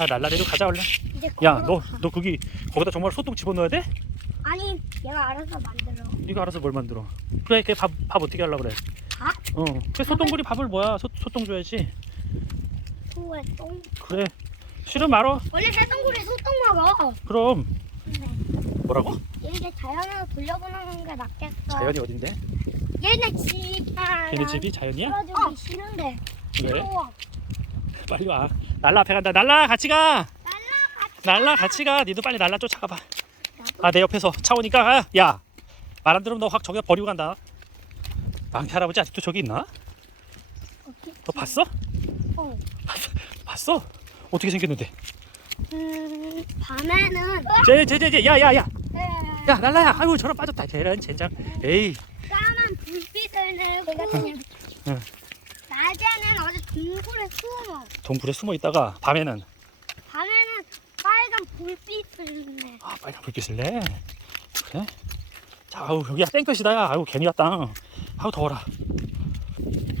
아, 날라리로 가자 얼른. 이제 야, 너 가. 너 거기 거기다 정말 소똥 집어넣어야 돼? 아니 얘가 알아서 만들어. 네가 알아서 뭘 만들어? 그래, 걔밥밥 어떻게 하려고 그래? 밥? 어, 그 소똥구리 밥을 뭐야? 소 소똥 줘야지. 소에 똥. 그래. 싫으면 말어. 원래 새똥구리 소똥 먹어. 그럼 뭐라고? 이렇게 자연으로 돌려보내는 게 낫겠어. 자연이 어딘데? 얘네 집. 아, 걔네 집이 자연이야? 풀어주기 싫은데. 왜? 싫어. 빨리 와. 날라 앞에 간다. 날라 같이 가. 날라 같이. 가. 니도 빨리 날라 쫓아가봐. 아 내 옆에서 차 오니까 가. 야. 말 안 들으면 너 확 저기 버리고 간다. 망태 할아버지 아직도 저기 있나? 너 봤어? 어. 봤어? 어떻게 생겼는데? 음, 밤에는 쟤쟤쟤쟤 야야야 네, 야 날라야 아이고 저런 빠졌다 계란 젠장 에이 까만 불빛을 내고 어디 동굴에 숨어 동굴에 숨어 있다가 밤에는? 밤에는 빨간 불빛을 내. 아 빨간 불빛을 내? 그래? 자 아우 여기야. 땡볕이다. 야 아이고 괜히 왔다. 아우 더워라.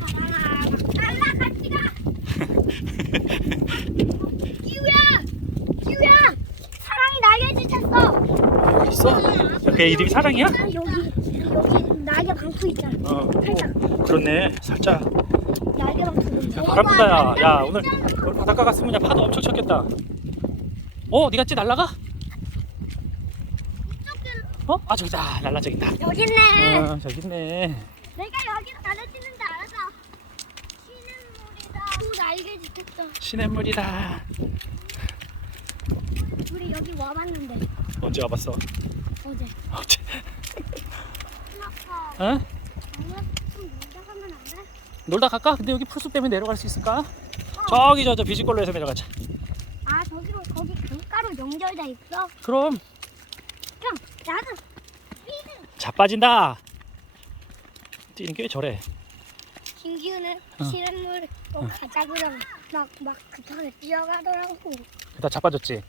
사랑아 날라 같이 가 기우야 기우야 사랑이 날개 여기 있어? 걔 이름이 사랑이야? 여기 여기 날개 방투 있잖아 어 살짝. 그렇네. 살짝. 날개 방투 야, 바람 분다. 야. 야 오늘 오늘 바닷가 갔으면 그냥 파도 엄청 쳤겠다. 어 니가 찌 날라가? 어? 아 저기다 날라 저기 있다. 여기 있네. 어 저기 있네. 내가 여기서 날아지는지 알아서. 쉬는 물이다. 또 날개 짖혔어 시냇물이다. 우리 여기 와봤는데. 언제 와봤어? 어제. 어제 어? 놀다 갈까? 근데 여기 풀숲 때문에 내려갈 수 있을까? 저기 저저 비지꼴로에서 내려가자 아 저기로 거기 강가로 연결돼 있어? 그럼 그럼 나도 삐는 자빠진다 뛰는 게 왜 저래 김기훈은 어. 쉬는 물꼭 가자 그러면 막막 급하게 뛰어가더라고 다 자빠졌지?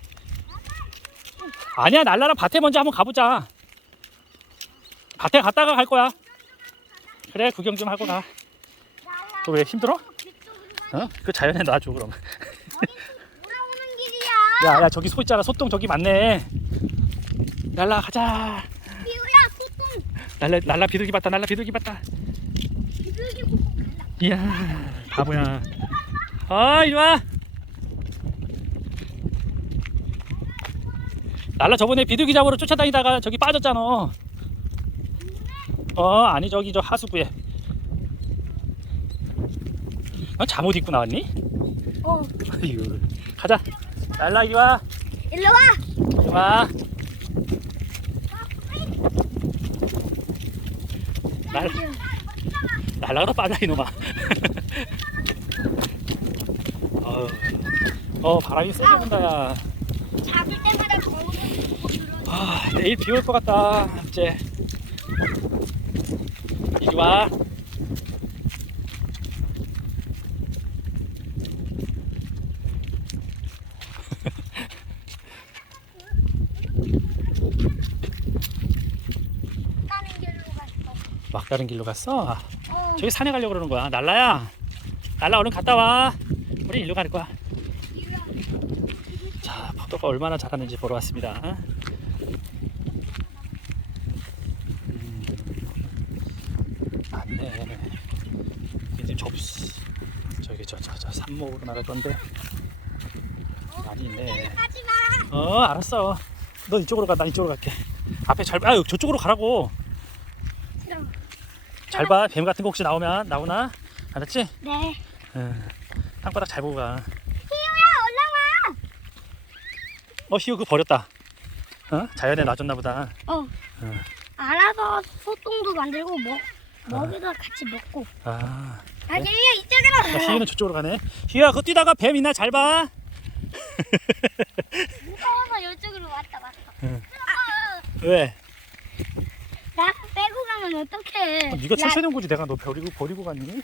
아니야 날라랑 밭에 먼저 한번 가보자 밭에 갔다가 갈 거야 그래 구경 좀 하고 가. 또왜 힘들어? 어? 그 자연에 놔줘 그럼. 돌아오는 길이야 야야 저기 소 있잖아. 소똥 저기 많네. 날라 가자. 기우야 소똥. 날라 날라 비둘기 봤다 날라 비둘기 봤다. 비둘기 보고 갈라. 이야 바보야. 아 이리 와. 날라 저번에 비둘기 잡으러 쫓아다니다가 저기 빠졌잖아 어 아니 저기 저 하수구에. 어, 잠옷 입고 나왔니? 어. 아이고 가자. 날라 이리 와. 일로 와. 이리 와. 날 날라가 빨라 이놈아. 어, 어 바람이 세게 분다 야. 잡을 때마다 거울을 보고 들어 아, 내일 비 올 것 같다 이제 이리 와. 가는 길로 갔어. 막다른 길로 갔어? 아, 어. 저기 산에 가려고 그러는 거야. 날라야. 날라 얼른 갔다 와. 우리 일로 갈 거야. 기우야 자 포도가 얼마나 자라는지 보러 왔습니다 음, 맞네 이제 접수 저기 저 산목으로 나갈 건데 많이 있네 어 알았어 너 이쪽으로 가나 이쪽으로 갈게 앞에 잘 아유 저쪽으로 가라고 잘 봐 뱀 같은 거 혹시 나오면 나오나 알았지? 네 응. 땅바닥 잘 보고 가 기우야 올라와 어, 희우 그거 버렸다. 어? 자연에 놔줬나 보다. 어. 응. 알아서 소똥도 만들고 먹 먹이도 같이 먹고. 아, 아, 네? 얘 이쪽으로. 야, 희우는 저쪽으로 가네. 희우야, 그거 뛰다가 뱀 있나 잘 봐. 무서워서 이쪽으로 왔다 갔다. 응. 아, 왜? 나 빼고 가면 어떡해? 어, 네가 나- 온 거지. 내가 너 버리고 버리고 갔니?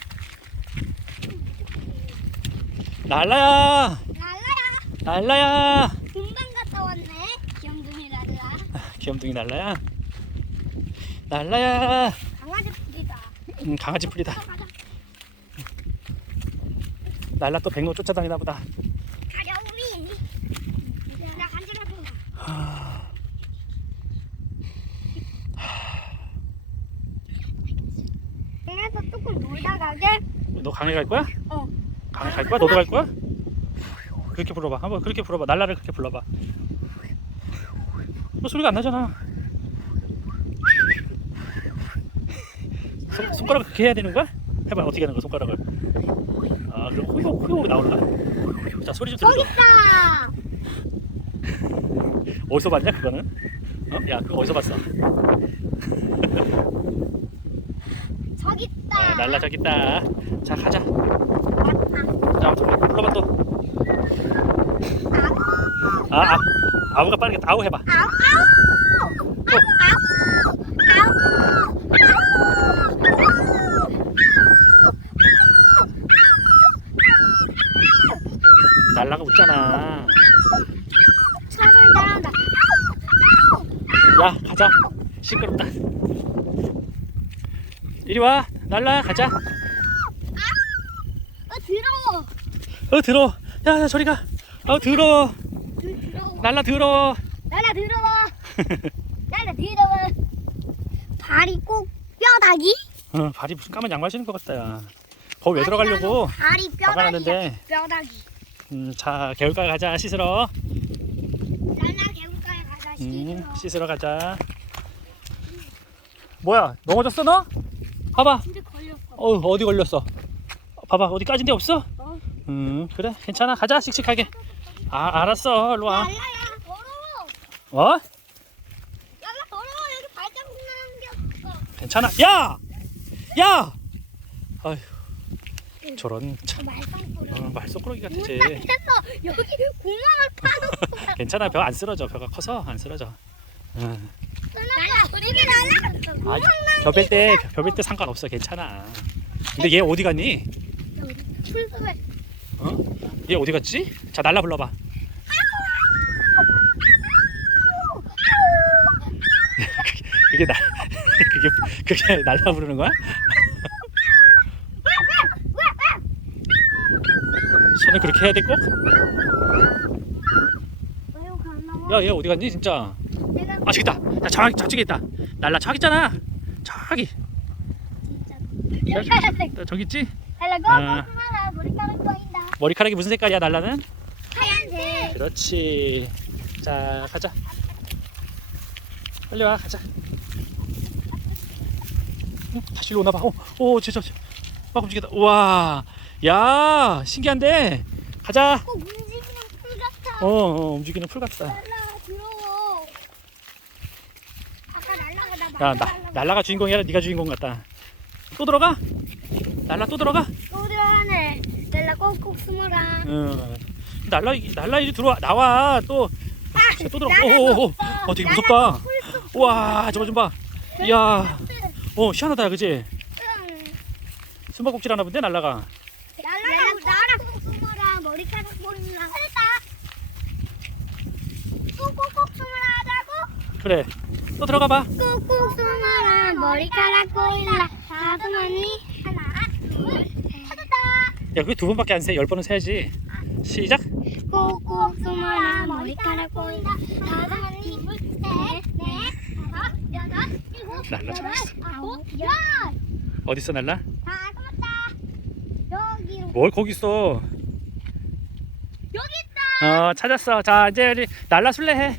날라야, 날라야. 금방 갔다 왔네. 귀염둥이 날라. 귀염둥이 날라야. 날라야. 강아지 풀이다. 음, 강아지 풀이다. 날라 또 백로 쫓아다니나 보다. 가자 우리. 그래서 조금 놀다 가게. 너 강에 갈 거야? 어. 강에 갈 거야? 너도 갈 거야? 그렇게 불어봐. 한번 그렇게 불어봐. 날라를 그렇게 불러봐. 너 소리가 안 나잖아. 손, 손가락 그렇게 해야 되는 거야? 해봐. 어떻게 하는 거야? 손가락을. 아, 그럼 호요 호요 나올라. 자, 소리 좀 들려줘. 있다. 어디서 봤냐 그거는? 어? 야, 그거 어디서 봤어? 저기 있다. 아, 날라 저기 있다. 자, 가자. 자, 또 불러봐 또. 아우. 아, 아, 아우가 빠르겠다. 아우 해봐. 아우. 아우. 또. 아우. 날라가 웃잖아. 천천히 따라한다. 야 가자 시끄럽다 이리 와 날라 가자 어 더러워. 어 들어 야, 야 저리 가어 더러워 그 더러워. 날라 더러워 나라 더러워. 나라 더러워. 발이 꼭 뼈다귀? 어, 발이 무슨 까만 양말 신은 것 같다 야 거기 왜 들어가려고 발이. 막아놨는데. 뼈다귀. 음, 자 개울가에 가자 씻으러 나나 개울가에 가자 음, 씻으러. 씻으러 가자 뭐야 넘어졌어 너? 봐봐 근데 걸렸어. 어 어디 걸렸어 봐봐 어디 까진 데 없어? 어. 음 그래 괜찮아 가자 씩씩하게 아 알았어 일로 와 랄라야 더러워. 어? 랄라 더러워. 여기 발자국 나는 게 없어. 괜찮아. 야! 야! 아휴. 저런 참. 어, 말썽꾸러기 같으지. 못하겠어. 여기 구멍을 파놓고. 괜찮아. 벼안 쓰러져. 벼가 커서 안 쓰러져. 응. 랄라 이게 랄라. 아, 벼벨 때 벼벨 때 상관없어. 괜찮아. 근데 얘 어디 갔니? 풀숲에 어? 얘 어디 갔지? 자, 날라 불러 봐. 그게 나 그게 그게 날라 부르는 거야? 손을 그렇게 해야? 왜요 가나? 야, 얘 어디 갔니 진짜? 아 저기 있다. 야, 저기 저쪽에 있다. 날라 저기 있잖아. 저기. 진짜 너 저기 있지? 아. 머리카락. 머리카락이 무슨 색깔이야 날라는? 하얀색. 그렇지. 자 가자. 빨리 와 가자. 응, 다시 일로 오나 봐. 오, 오, 저저 저. 막 움직이다. 우와. 야, 신기한데. 가자. 꼭 움직이는 풀 같아. 어, 어 움직이는 풀 같다. 랄라 더러워. 아까 랄라가 나 야, 나, 말라가지고 날라가 주인공이 아니라 네가 주인공 같다. 또 들어가? 날라 또 들어가? 또 들어가네. 랄라 꼭꼭 숨어라. 응. 날라 날라 이제 들어와 나와 또. 자, 또 들어. 나는 오오오. 어, 되게 무섭다. 풀숲 와, 저거 좀 봐. 이야, 어 시원하다, 그지? 응. 숨바꼭질 하나 본데 날라가. 랄라 나랑 숨어라. 머리카락 보인다. 했다. 꼭꼭꼭 숨어라 하자고. 그래. 또 들어가 봐. 꾹꾹 숨어라 머리카락 보일라 다섯 언니 하나 둘 찾았다 야, 그게 두 번밖에 안 세. 열 번은 세야지. 시작. 꾹꾹 숨어라 머리카락 보인다 다섯 여섯 일곱 날라 여덟. 아홉 열 어디 있어 날라? 다 잡았다 여기로 뭘 거기 있어? 여기 있다 어, 찾았어. 자, 이제 우리 날라 술래 해.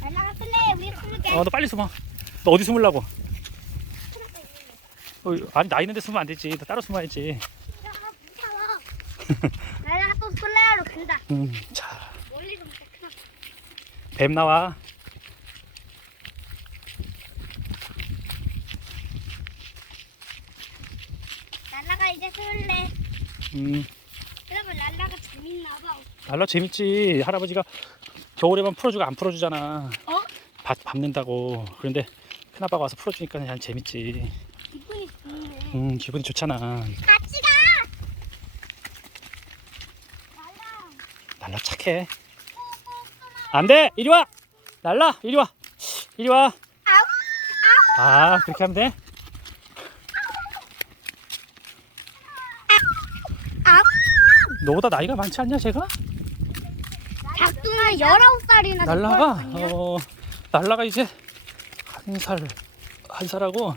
날라가 쓸래 우리 숨을게 어, 너 빨리 숨어. 너 어디 숨으려고? 어, 아니 나 있는데 숨으면 안 되지. 너 따로 숨어야지. 날라가 또 술래하러 간다 음, 자, 멀리 좀 크나 뱀 나와. 날라가 이제 술래 음, 그러면 랄라가 재밌나 봐. 날라 재밌지. 할아버지가 겨울에만 풀어주고 안 풀어주잖아. 어? 밥 밟는다고. 그런데 큰아빠가 와서 풀어주니까 그냥 재밌지. 기분이 좋네. 음, 기분이 좋잖아. 같이 가. 날라 착해. 안 돼! 이리 와! 날라! 이리 와! 이리 와! 아우. 아, 그렇게 하면 돼? 아우. 너보다 나이가 많지 않냐, 제가? 작은 누나 열아홉 살이나 날라가 됐거든요. 어 날라가 이제 한 살 한 살하고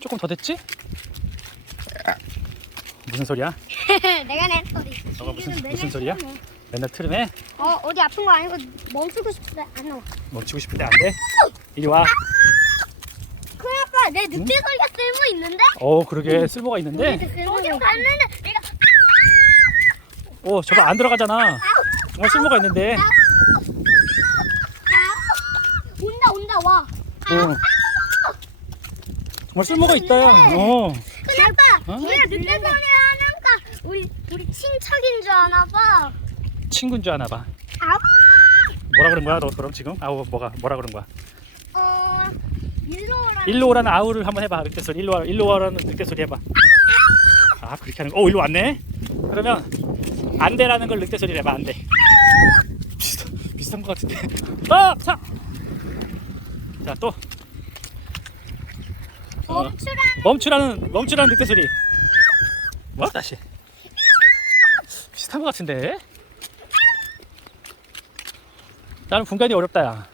조금 더 됐지? 무슨 소리야? 내가 낸 소리. 너가 무슨- 이제는 무슨 맨날 소리야? 틀어내. 맨날 트름해 어 어디 아픈 거 아니고 멈추고 싶은데 안 나와. 멈추고 싶은데 안 돼? 이리 와. 그래 아빠 내 늑대 소리가 쓸모 있는데? 어 그러게 쓸모가 있는데. 여기 봤는데 내가 어 저거 안 들어가잖아. 정말 쓸모가 있는데. 온다 온다 와. 어. 정말 쓸모가 있다. 어. 근데 아빠 어? 우리가 늑대 소리 하니까 우리 우리 친척인 줄 아나 봐. 친구인 줄 아나 봐. 뭐라 그런 거야 너 그럼 지금? 아우 뭐가 뭐라 그런 거야? 어 일로 오라. 일로 오라는 아우를 한번 해봐 늑대 소리. 일로 와 일로 와라는 늑대 소리 해봐. 아 그렇게 하는 거. 어 일로 왔네. 그러면 안 돼라는 걸 늑대 소리를 해봐 안 돼. 비슷 비슷한 거 같은데. 아 자. 자 또. 어, 멈추라는 멈추라는 멈추라는 늑대 소리. 뭐 다시. 비슷한 거 같은데. 나는 분간이 어렵다 야.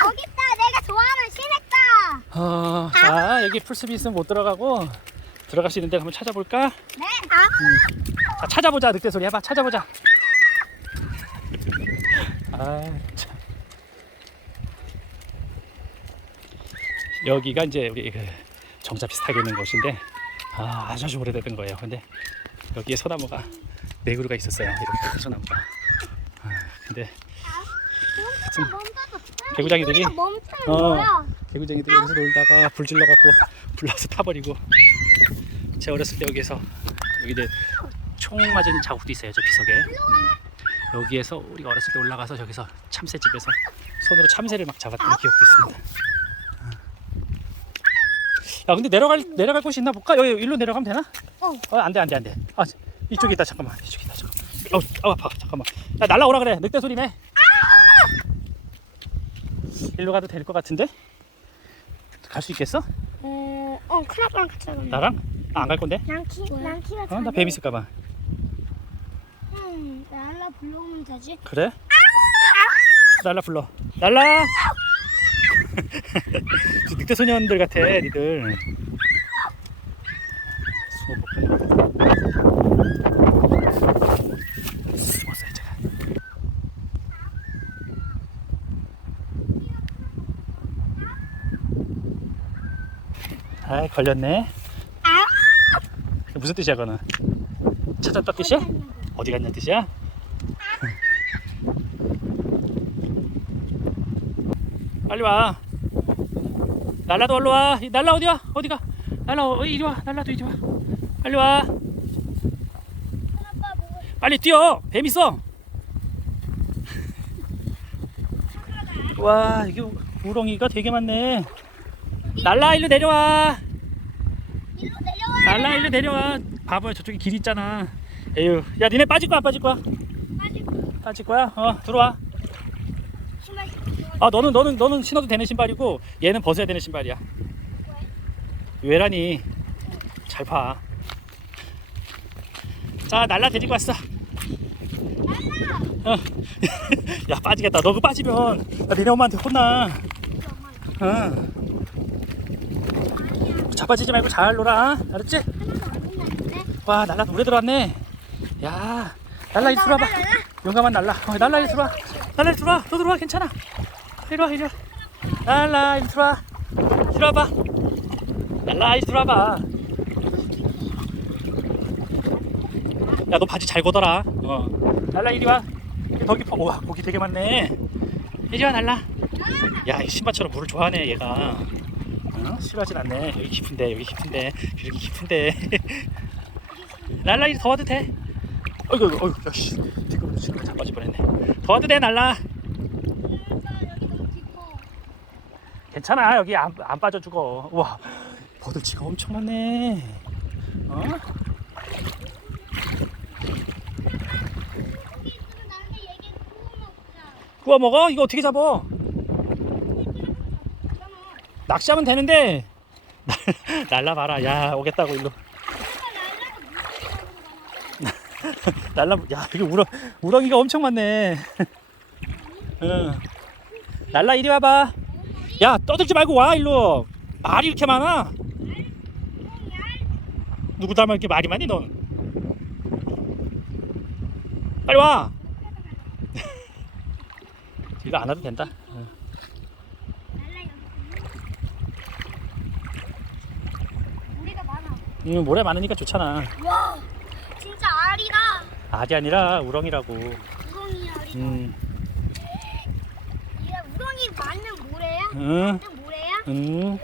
거기 있다 내가 좋아하는 시냈다. 어, 자 여기 풀숲이 있으면 못 들어가고 들어갈 수 있는 데 한번 찾아볼까? 네. 아. 자, 찾아보자 늑대 소리 해봐 찾아보자. 아 참. 여기가 이제 우리 그 정자 비슷하게 있는 곳인데 아, 아주 아주 오래됐던 거예요. 근데 여기에 소나무가 네 그루가 있었어요. 이렇게 큰 소나무가. 아, 근데 멈춰서. 개구장이들이 멈춰는 어. 거야. 개구쟁이들이 여기서 놀다가 불 질러 갖고 불나서 타버리고 제 어렸을 때 여기서 여기 이제 총 맞은 자국도 있어요 저 비석에 음. 여기에서 우리가 어렸을 때 올라가서 저기서 참새 집에서 손으로 참새를 막 잡았던 기억도 있습니다 야 근데 내려갈 내려갈 곳이 있나 볼까? 여기 일로 내려가면 되나? 어. 안돼 안돼 안돼 아 이쪽에 있다 잠깐만 이쪽에 있다 잠깐만 어, 어 아파 잠깐만 야 날라오라 그래 늑대 소리네 일로 가도 될 것 같은데 갈 수 있겠어? 어, 어, 큰아빠랑 같이 가면. 나랑? 아, 안 갈 건데? 난 키, 난 키가 어, 나 뱀 있을까봐. 응, 날라 불러오면 되지. 그래? 날라 불러. 날라! 저 늑대 소년들 같아, 니들. 숨었어요, 제가. 아, 걸렸네. 무슨 뜻이야, 그거는? 찾았다 뜻이야? 어디 갔냐 뜻이야? 빨리 와. 날라도 얼로 와. 이 날라 어디야? 어디가? 날라 어, 이리 와. 날라도 이리 와. 빨리 와. 빨리 뛰어. 뱀 있어. 와 이게 우렁이가 되게 많네. 날라 일로 내려와. 일로 내려와. 날라 일로 내려와. 바보야 저쪽에 길 있잖아. 에휴. 야 니네 빠질 거야 안 빠질 거야? 빠지고 빠질 거야? 어 들어와. 아 너는 너는 너는 신어도 되는 신발이고 얘는 벗어야 되는 신발이야. 외란이 잘 봐. 자 날라 데리고 왔어. 어. 야 빠지겠다. 너 그 빠지면 나 니네 엄마한테 혼나. 어. 자빠지지 말고 잘 놀아. 알았지? 와 날라 오래 들어왔네. 야 날라 이리 들어와봐. 용감한 날라. 어, 날라 이리 들어와. 날라 이리 들어와. 너 들어와 괜찮아. 이리 와 이리 와. 날라 이리 들어와. 이리 와봐. 날라 이리 들어와봐. 야 너 바지 잘 걷어라. 어. 날라 이리 와. 더 깊어. 와 고기 되게 많네. 이리 와 날라. 야이 신발처럼 물을 좋아하네 얘가. 어? 싫어하진 않네. 여기 깊은데 여기 깊은데 이렇게 깊은데. 날라 이리 더 와도 돼. 어이구 어이구 야씨. 뒷걸음 신발 자빠질 뻔했네. 더 와도 돼 날라. 괜찮아. 여기 안, 안 빠져 죽어. 와. 버들치가 엄청 많네. 어? 구워 먹어? 이거 어떻게 잡어? 낚시하면 되는데. 날- 날라봐라. 야 오겠다고 일로. 날라 야 이게 우렁 우렁이가 엄청 많네. 응. 날라 이리 와봐 야 떠들지 말고 와 일로. 말이 이렇게 많아? 누구 닮아 이렇게 말이 많니 넌? 빨리 와. 이거 안 와도 된다. 응. 모래 많으니까 좋잖아. 와 진짜 알이다. 알이 아니라 우렁이라고. 우렁이 알이다. 음, 얘 우렁이 맞는? 응? 응.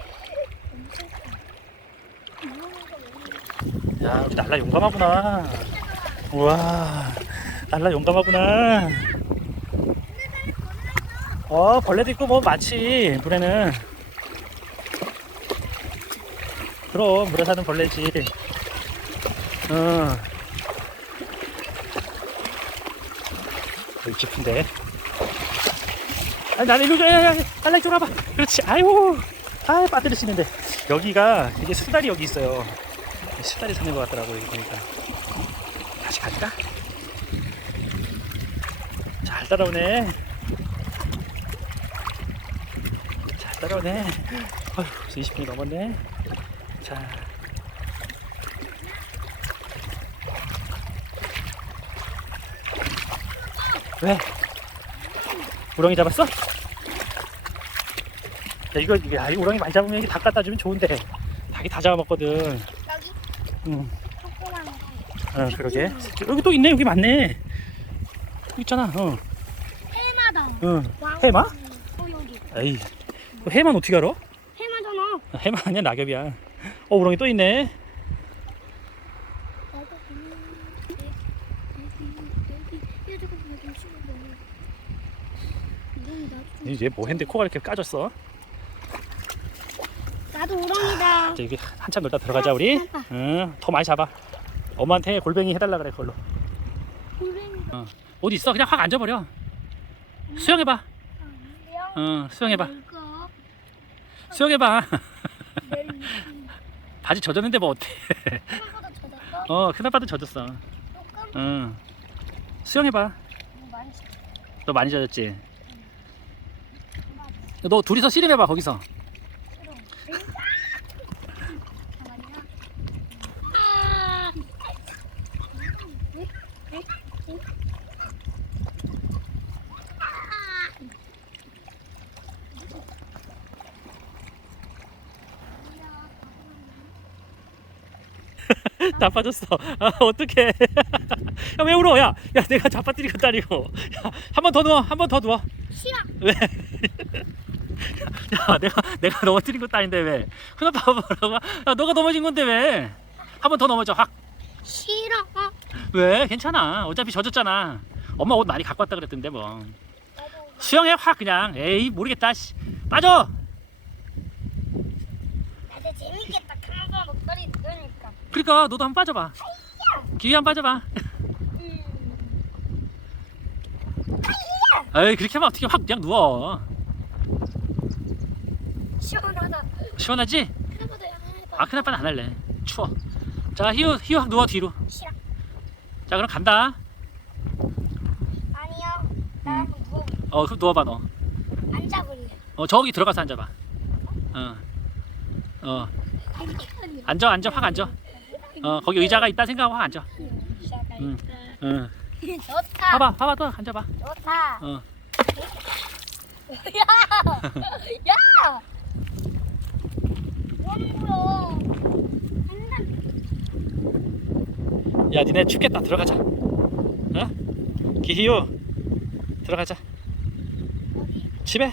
야, 우리 날라 용감하구나. 우와, 날라 용감하구나. 어, 벌레도 있고 뭐 많지, 물에는. 그럼, 물에 사는 벌레지. 어. 여기 깊은데. 아니, 나는 이거, 야, 야, 야, 이쪽으로 와봐. 그렇지. 아이고, 아, 빠뜨리시는데. 여기가, 이게 수달이 여기 있어요. 수달이 사는 것 같더라고 여기 보니까 다시 갈까? 잘 따라오네 잘 따라오네 어휴 벌써 20분이 넘었네 자 왜? 우렁이 잡았어? 야 이거 야, 이 우렁이 많이 잡으면 이게 닭 갖다 주면 좋은데. 닭이 다 잡아먹거든. 여기? 응. 조그만 거 어 그러게. 여기 또 있네. 여기 많네. 여기 있잖아. 어, 해마다. 어. 왕- 해마? 어 여기. 에이. 그 해만 어떻게 알아? 해마잖아. 해만 아니야. 낙엽이야. 어 우렁이 또 있네 나도 보면 여기 여기 여기 저거 보면 좀 치고 우렁 이 이제 뭐 했는데 코가 이렇게 까졌어? 나도 우렁이다. 이제 이게 한참 놀다 들어가자 우리. 응 더 많이 잡아. 엄마한테 골뱅이 해달라 그래 그걸로. 우렁이. 어디 있어? 그냥 확 앉아버려. 수영해봐. 응 수영해봐. 수영해봐. 바지 젖었는데 뭐 어때? 어? 큰아빠도 젖었어. 조금? 응. 수영해봐. 많이 너 많이 젖었지 너 둘이서 씨름해봐 거기서 다 빠졌어. 아, 어떡해. 야, 왜 울어? 야, 야, 내가 아니고. 야, 한번 더 누워. 한 번 더 누워. 싫어 왜? 야, 내가, 내가 넘어뜨린 것도 아닌데 왜? 큰아빠 뭐라고? 야, 너가 넘어진 건데 왜? 한 번 더 넘어져. 확. 싫어 왜? 괜찮아. 어차피 젖었잖아. 엄마 옷 많이 갖고 왔다 그랬던데 뭐. 수영해, 확 그냥. 에이, 모르겠다. 씨. 빠져! 나도 재밌겠다 큰아빠 목소리 들으니까 그러니까, 너도 한번 빠져봐. 기회 한번 빠져봐. 음. 에이, 그렇게 하면 어떻게 확 그냥 누워. 시원하다. 시원하지? 큰아빠도 해봐 아 큰아빠는 안 할래. 추워. 자 희우 희우 누워 뒤로. 싫어. 자 그럼 간다. 아니요. 나 한번 누워 어 그럼 누워봐 너어 앉아버려 저기 들어가서 앉아봐. 어? 어, 앉아 앉아 확 앉아. 어 거기 의자가 있다 생각하고 확 앉아. 응. 응. 좋다. 봐봐 봐봐 또 앉아봐. 좋다. 어. 야! 야! 야 니네 춥겠다. 들어가자. 어? 기희우 들어가자. 집에.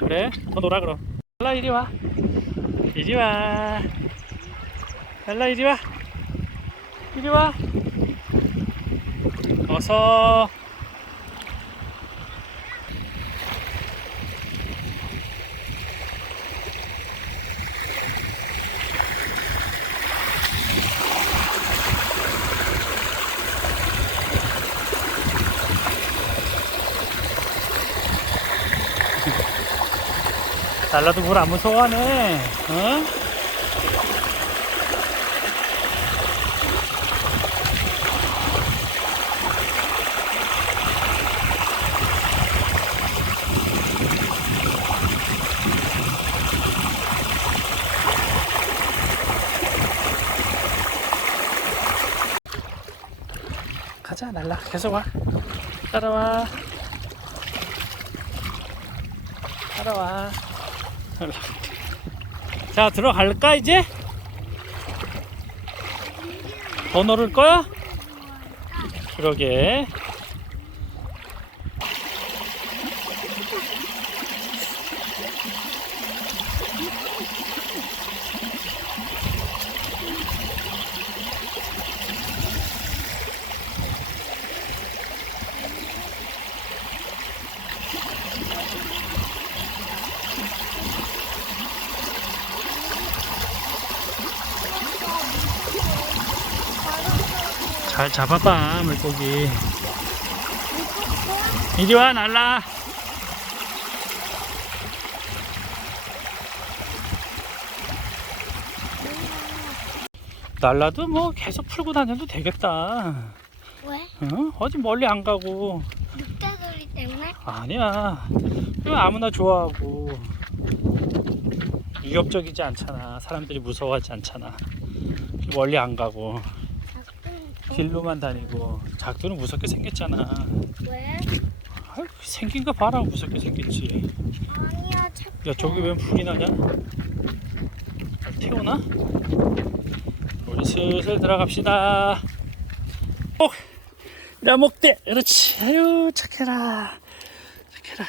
그래 더 놀아 그럼. 엘라 이리 와. 이리 와. 엘라 이리 와. 이리 와. 어서 달라도 뭘 안 무서워하네. 응? 가자 날라 계속 와 따라와 따라와 자 들어갈까 이제? 더 넣을 거야? 그러게 잘 잡아봐 물고기. 이리 와 날라. 날라도 뭐 계속 풀고 다녀도 되겠다. 왜? 응? 어디 멀리 안 가고. 늑대 소리 때문에? 아니야. 그냥 아무나 좋아하고. 위협적이지 않잖아. 사람들이 무서워하지 않잖아. 멀리 안 가고 길로만 다니고 작두는 무섭게 생겼잖아. 왜? 아유, 생긴 거 봐라. 무섭게 생겼지. 아니야 착해. 야 저기 왜 불이 나냐? 태우나? 우리 슬슬 들어갑시다. 목! 야 목대. 그렇지. 아유 착해라. 착해라